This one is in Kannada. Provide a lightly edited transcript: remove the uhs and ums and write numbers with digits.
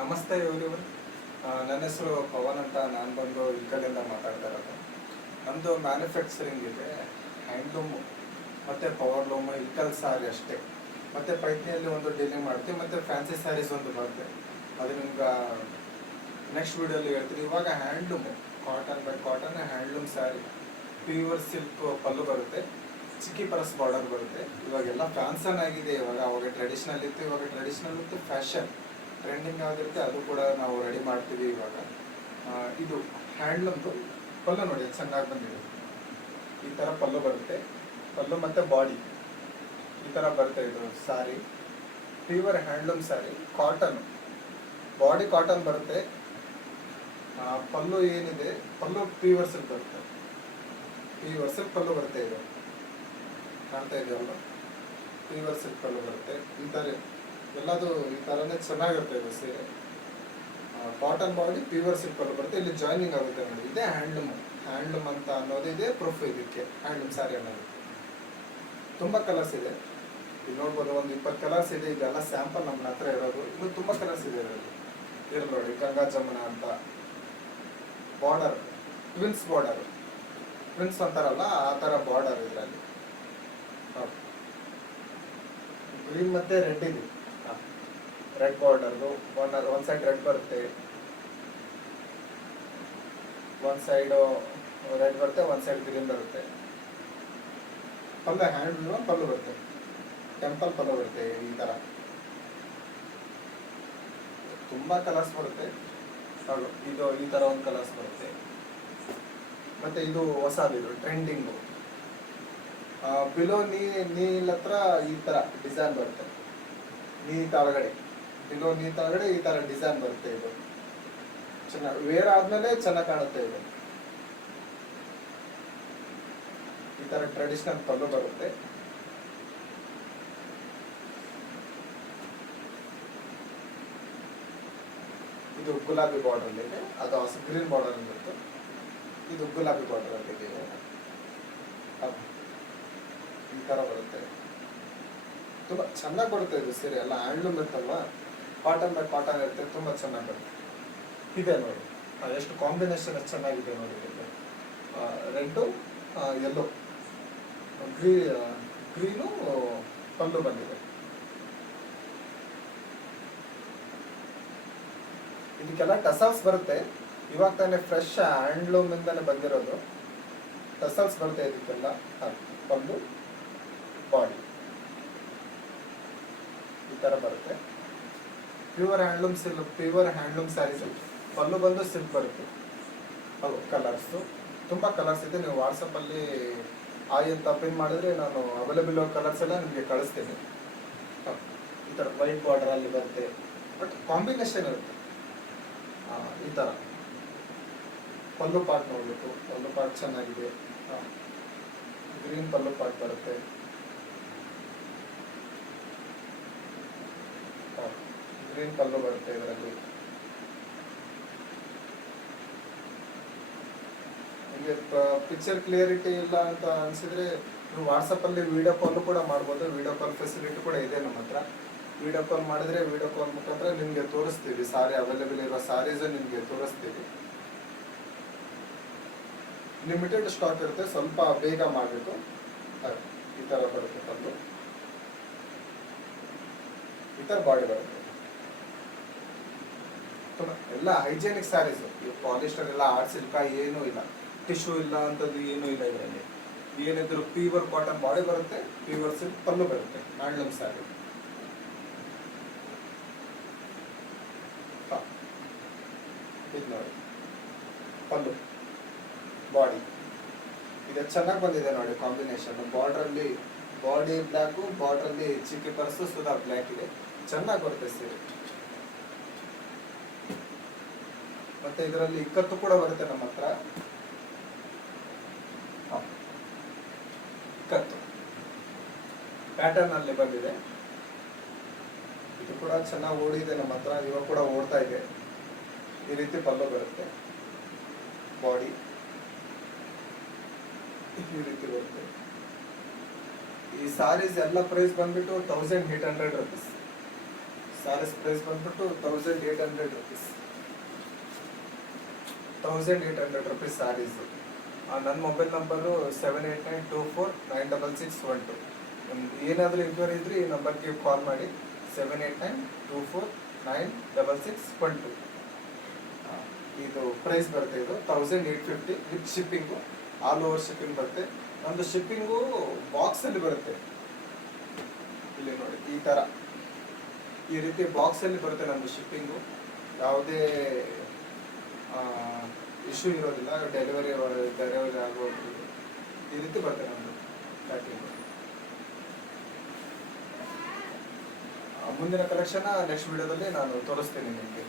ನಮಸ್ತೆ ಇವರಿವರು. ನನ್ನ ಹೆಸರು ಪವನ್ ಅಂತ. ನಾನು ಬಂದು ಇಲ್ಕಲ್ಲಿಂದ ಮಾತಾಡ್ತಾ ಇರೋದು. ನಮ್ಮದು ಮ್ಯಾನುಫ್ಯಾಕ್ಚರಿಂಗ್ ಇದೆ, ಹ್ಯಾಂಡ್ಲೂಮ್ ಮತ್ತು ಪವರ್ ಲೂಮ್, ಇಲ್ಕಲ್ ಸಾರಿ ಅಷ್ಟೇ. ಮತ್ತು ಪೈತ್ನಿಯಲ್ಲಿ ಒಂದು ಡೀಲಿಂಗ್ ಮಾಡ್ತೀವಿ, ಮತ್ತು ಫ್ಯಾನ್ಸಿ ಸ್ಯಾರೀಸ್ ಒಂದು ಬರುತ್ತೆ. ಅದು ನಿಮ್ಗೆ ನೆಕ್ಸ್ಟ್ ವೀಡಿಯೋಲಿ ಹೇಳ್ತೀನಿ. ಇವಾಗ handloom, cotton by cotton handloom sari, pure silk pallu ಬರುತ್ತೆ, ಚಿಕ್ಕಿ ಪರಸ್ ಬಾರ್ಡರ್ ಬರುತ್ತೆ. ಇವಾಗೆಲ್ಲ ಫ್ಯಾನ್ಸನ್ ಆಗಿದೆ. ಅವಾಗ ಟ್ರೆಡಿಷ್ನಲ್ ಇತ್ತು, ಇವಾಗ ಟ್ರೆಡಿಷ್ನಲ್ ಇತ್ತು, ಫ್ಯಾಷನ್ ಟ್ರೆಂಡಿಂಗ್ ಆಗಿರುತ್ತೆ. ಅದು ಕೂಡ ನಾವು ರೆಡಿ ಮಾಡ್ತೀವಿ ಇವಾಗ. ಇದು ಹ್ಯಾಂಡ್ಲೂಮ್ದು ಪಲ್ಲು ನೋಡಿ, ಚೆನ್ನಾಗಿ ಬಂದಿದೆ. ಈ ಥರ ಪಲ್ಲು ಬರುತ್ತೆ, ಪಲ್ಲು ಮತ್ತು ಬಾಡಿ ಈ ಥರ ಬರುತ್ತೆ. ಇದು sari pure handloom sari, cotton, body cotton ಬರುತ್ತೆ. ಪಲ್ಲು ಏನಿದೆ, ಪಲ್ಲು ಪ್ಯೂರ್ ಸಿಲ್ಕ್ ಬರುತ್ತೆ, ಪ್ಯೂರ್ ಸಿಲ್ಕ್ ಪಲ್ಲು ಬರುತ್ತೆ. ಇದು ಕಾಣ್ತಾ ಇದೆಯಲ್ಲ, ಪ್ಯೂರ್ ಸಿಲ್ಕ್ ಪಲ್ಲು ಬರುತ್ತೆ. ಈ ಥರ ಎಲ್ಲದು ಈ ಥರನೇ ಚೆನ್ನಾಗಿರುತ್ತೆ. ಇದು ಸೀರೆ cotton body pure silk pallu ಬರುತ್ತೆ. ಇಲ್ಲಿ ಜಾಯ್ನಿಂಗ್ ಆಗುತ್ತೆ ನೋಡಿ. ಇದೇ ಹ್ಯಾಂಡ್ಲೂಮ್, ಹ್ಯಾಂಡ್ಲೂಮ್ ಅಂತ ಅನ್ನೋದು ಇದೆ ಪ್ರೂಫ್. ಇದಕ್ಕೆ ಹ್ಯಾಂಡ್ಲೂಮ್ ಸ್ಯಾರಿ ಅನ್ನೋದು ತುಂಬ ಕಲರ್ಸ್ ಇದೆ. ಈಗ ನೋಡ್ಬೋದು, ಒಂದು 20 ಕಲರ್ಸ್ ಇದೆ. ಇದೆಲ್ಲ ಸ್ಯಾಂಪಲ್ ನಮ್ಮ ಹತ್ರ ಇರೋದು. ಇನ್ನು ತುಂಬ ಕಲರ್ಸ್ ಇದೆ ಇದರಲ್ಲಿ. ಇಲ್ಲಿ ನೋಡಿ, ಗಂಗಾ ಜಮುನಾ ಅಂತ ಬಾರ್ಡರ್, ಟ್ವಿನ್ಸ್ ಬಾರ್ಡರ್, ಟ್ವಿನ್ಸ್ ಅಂತಾರಲ್ಲ ಆ ಥರ ಬಾರ್ಡರ್ ಇದರಲ್ಲಿ. ಗ್ರೀನ್ ಮತ್ತೆ ರೆಡ್ ಇದೆ, ರೆಡ್ ಬಾರ್ಡರ್ದು. ಒಂದು ಸೈಡ್ ರೆಡ್ ಬರುತ್ತೆ, ಒಂದು ಸೈಡು ರೆಡ್ ಬರುತ್ತೆ, ಒಂದು ಸೈಡ್ ಗ್ರೀನ್ ಬರುತ್ತೆ. ಪಲ್ಲು ಹ್ಯಾಂಡ್ಲೂಮ್ ಪಲ್ಲು ಬರುತ್ತೆ, ಟೆಂಪಲ್ ಪಲ್ಲು ಬರುತ್ತೆ. ಈ ಥರ ತುಂಬ ಕಲರ್ಸ್ ಬರುತ್ತೆ. ಇದು ಈ ಥರ ಒಂದು ಕಲರ್ಸ್ ಬರುತ್ತೆ. ಮತ್ತು ಇದು ಹೊಸದು, ಇದು ಟ್ರೆಂಡಿಂಗು. ಬಿಲೋ ನೀಲ್ ಹತ್ರ ಈ ಥರ ಡಿಸೈನ್ ಬರುತ್ತೆ. ನೀ ತಳಗಡೆ, ಬಿಲೋ ನೀ ತಳಗಡೆ ಈ ಥರ ಡಿಸೈನ್ ಬರುತ್ತೆ. ಇದು ಚೆನ್ನಾಗಿ ವೇರ್ ಆದಮೇಲೆ ಚೆನ್ನಾಗಿ ಕಾಣುತ್ತೆ. ಇದು ಈ ಥರ ಟ್ರೆಡಿಷನಲ್ ಪಲ್ಲು ಬರುತ್ತೆ. ಇದು ಗುಲಾಬಿ ಬಾರ್ಡರ್ ಇದೆ, ಅದು ಗ್ರೀನ್ ಬಾರ್ಡರ್ ಇರುತ್ತೆ. ಇದು ಗುಲಾಬಿ ಬಾರ್ಡರ್ ಇದೆ. ಈ ಥರ ಬರುತ್ತೆ, ತುಂಬ ಚೆನ್ನಾಗಿ ಬರುತ್ತೆ. ಇದು ಸೀರೆ ಎಲ್ಲ ಹ್ಯಾಂಡ್ಲೂಮ್ ಇರುತ್ತಲ್ವ, ಕಾಟನ್ ಬೈ ಕಾಟನ್ ಇರುತ್ತೆ, ತುಂಬ ಚೆನ್ನಾಗಿ ಬರುತ್ತೆ. ಇದೆ ನೋಡಿ, ಎಷ್ಟು ಕಾಂಬಿನೇಷನ್ ಎಷ್ಟು ಚೆನ್ನಾಗಿದೆ ನೋಡಿ. ರೆಡ್ಡು, ಯೆಲ್ಲೋ, ಗ್ರೀನು ಪಲ್ಲು ಬಂದಿದೆ. ಇದಕ್ಕೆಲ್ಲ ಟಸಲ್ಸ್ ಬರುತ್ತೆ. ಇವಾಗ ತಾನೇ ಫ್ರೆಶ್ ಹ್ಯಾಂಡ್ಲೂಮ್ ಇಂದಾನೆ ಬಂದಿರೋದು. ಟಸಲ್ಸ್ ಬರುತ್ತೆ ಇದಕ್ಕೆಲ್ಲ. ಪಲ್ಲು ಬಾಡಿ ಈ ಥರ ಬರುತ್ತೆ. Pure handloom silk, pure handloom saris. Pallu ಬಂದು ಸಿಲ್ಕ್ ಬರುತ್ತೆ. ಅವು ಕಲರ್ಸು ತುಂಬ ಕಲರ್ಸ್ ಇದೆ. ನೀವು ವಾಟ್ಸಪ್ಪಲ್ಲಿ ಅಂತ ಪಿನ್ ಮಾಡಿದ್ರೆ ನಾನು ಅವೈಲೇಬಲ್ ಕಲರ್ಸ್ ಎಲ್ಲ ನಿಮಗೆ ಕಳಿಸ್ತೀನಿ. ಈ ಥರ ವೈಟ್ ಬಾರ್ಡರಲ್ಲಿ ಬರುತ್ತೆ, ಬಟ್ ಕಾಂಬಿನೇಷನ್ ಇರುತ್ತೆ. ಈ ಥರ ಪಲ್ಲು ಪಾರ್ಟ್ ನೋಡಬೇಕು, ಪಲ್ಲು ಪಾರ್ಟ್ ಚೆನ್ನಾಗಿದೆ. ಗ್ರೀನ್ ಪಲ್ಲು ಪಾರ್ಟ್ ಬರುತ್ತೆ. ಗ್ರೀನ್ ಪಲ್ಲು ಬರುತ್ತೆ ಇದರಲ್ಲಿ. ನಿಮಗೆ ಪಿಕ್ಚರ್ ಕ್ಲಿಯರಿಟಿ ಇಲ್ಲ ಅಂತ ಅನಿಸಿದ್ರೆ ನೀವು ವಾಟ್ಸಪ್ಪಲ್ಲಿ ವಿಡಿಯೋ ಕಾಲ್ ಕೂಡ ಮಾಡ್ಬೋದು. ವಿಡಿಯೋ ಕಾಲ್ ಫೆಸಿಲಿಟಿ ಕೂಡ ಇದೆ ನಮ್ಮ ಹತ್ರ. ವಿಡಿಯೋ ಕಾಲ್ ಮಾಡಿದ್ರೆ ವಿಡಿಯೋ ಕಾಲ್ ಮುಖಾಂತರ ನಿಮಗೆ ತೋರಿಸ್ತೀವಿ. ಸಾರಿ ಅವೈಲೇಬಲ್ ಇರೋ ಸಾರೀಸು ನಿಮಗೆ ತೋರಿಸ್ತೀವಿ. ಲಿಮಿಟೆಡ್ ಸ್ಟಾಕ್ ಇರುತ್ತೆ, ಸ್ವಲ್ಪ ಬೇಗ ಮಾಡಬೇಕು. ಈ ಥರ ಬರುತ್ತೆ ಪಲ್ಲು, ಈ ಥರ ಬಾಡಿ ಬರುತ್ತೆ. ಎಲ್ಲ ಹೈಜೆನಿಕ್ ಸ್ಯಾರೀಸು. ಈ ಪಾಲಿಸ್ಟರ್ ಎಲ್ಲ ಆರ್ಟ್ ಸಿಲ್ಕ ಏನೂ ಇಲ್ಲ, ಟಿಶ್ಯೂ ಇಲ್ಲ ಅಂಥದ್ದು ಏನೂ ಇಲ್ಲ ಇದರಲ್ಲಿ. ಏನಿದ್ರು ಪ್ಯೂರ್ ಕಾಟನ್ ಬಾಡಿ ಬರುತ್ತೆ, ಪ್ಯೂರ್ ಸಿಲ್ಕ್ ಪಲ್ಲು ಬರುತ್ತೆ. ಹ್ಯಾಂಡ್ಲೂಮ್ ಸ್ಯಾರಿ ಇದು ನೋಡಿ, ಪಲ್ಲು ಬಾಡಿ ಇದು ಚೆನ್ನಾಗಿ ಬಂದಿದೆ ನೋಡಿ ಕಾಂಬಿನೇಷನ್. ಬಾರ್ಡ್ರಲ್ಲಿ ಬಾಡಿ ಬ್ಲ್ಯಾಕು, ಬಾರ್ಡ್ರಲ್ಲಿ ಚಿಕ್ಕಿ ಪರ್ಸು ಸುಧಾ ಬ್ಲ್ಯಾಕ್ ಇದೆ. ಚೆನ್ನಾಗಿ ಬರುತ್ತೆ ಸೀರೆ. ಮತ್ತೆ ಇದರಲ್ಲಿ ಇಕ್ಕತ್ತು ಕೂಡ ಬರುತ್ತೆ ನಮ್ಮ ಹತ್ರ. ಇಕ್ಕತ್ತು ಪ್ಯಾಟರ್ನ್ ಅಲ್ಲಿ ಬಂದಿದೆ. ಇದು ಕೂಡ ಚೆನ್ನಾಗಿ ಓಡಿದೆ ನಮ್ಮ ಹತ್ರ, ಇವಾಗ ಕೂಡ ಓಡ್ತಾ ಇದೆ. ಈ ರೀತಿ ಪಲ್ಲು ಬರುತ್ತೆ, ಬಾಡಿ ಈ ರೀತಿ ಬರುತ್ತೆ. ಈ ಸಾರೀಸ್ ಎಲ್ಲ ಪ್ರೈಸ್ ಬಂದ್ಬಿಟ್ಟು 1800 rupees. ಸ್ಯಾರೀಸ್ ಪ್ರೈಸ್ ಬಂದ್ಬಿಟ್ಟು 1800 ರುಪೀಸ್. 1800 ಸ್ಯಾರೀಸು. ನನ್ನ ಮೊಬೈಲ್ ನಂಬರು 7892496612. ನಿಮ್ಗೆ ಏನಾದರೂ ಎಂಕ್ವೈರಿ ಇದ್ರೆ ಈ ನಂಬರ್ಗೆ ಕಾಲ್ ಮಾಡಿ 7892496612. ಇದು ಪ್ರೈಸ್ ಬರುತ್ತೆ. ಇದು 1850 with shipping, all over shipping ಬರುತ್ತೆ. ಒಂದು ಶಿಪ್ಪಿಂಗು ಬಾಕ್ಸಲ್ಲಿ ಬರುತ್ತೆ. ಇಲ್ಲಿ ನೋಡಿ ಈ ಥರ ಈ ರೀತಿ ಬಾಕ್ಸಲ್ಲಿ ಬರುತ್ತೆ ನಮ್ಮದು ಶಿಪ್ಪಿಂಗು. ಯಾವುದೇ ಇಶ್ಯೂ ಇರೋದಿಲ್ಲ. ಡೆಲಿವರಿ ಆಗೋದು ಈ ರೀತಿ ಬರುತ್ತೆ ನಮ್ಮದು ಪ್ಯಾಕಿಂಗು. ಮುಂದಿನ ಕಲೆಕ್ಷನ್ ನೆಕ್ಸ್ಟ್ ವಿಡಿಯೋದಲ್ಲಿ ನಾನು ತೋರಿಸ್ತೀನಿ ನಿಮಗೆ.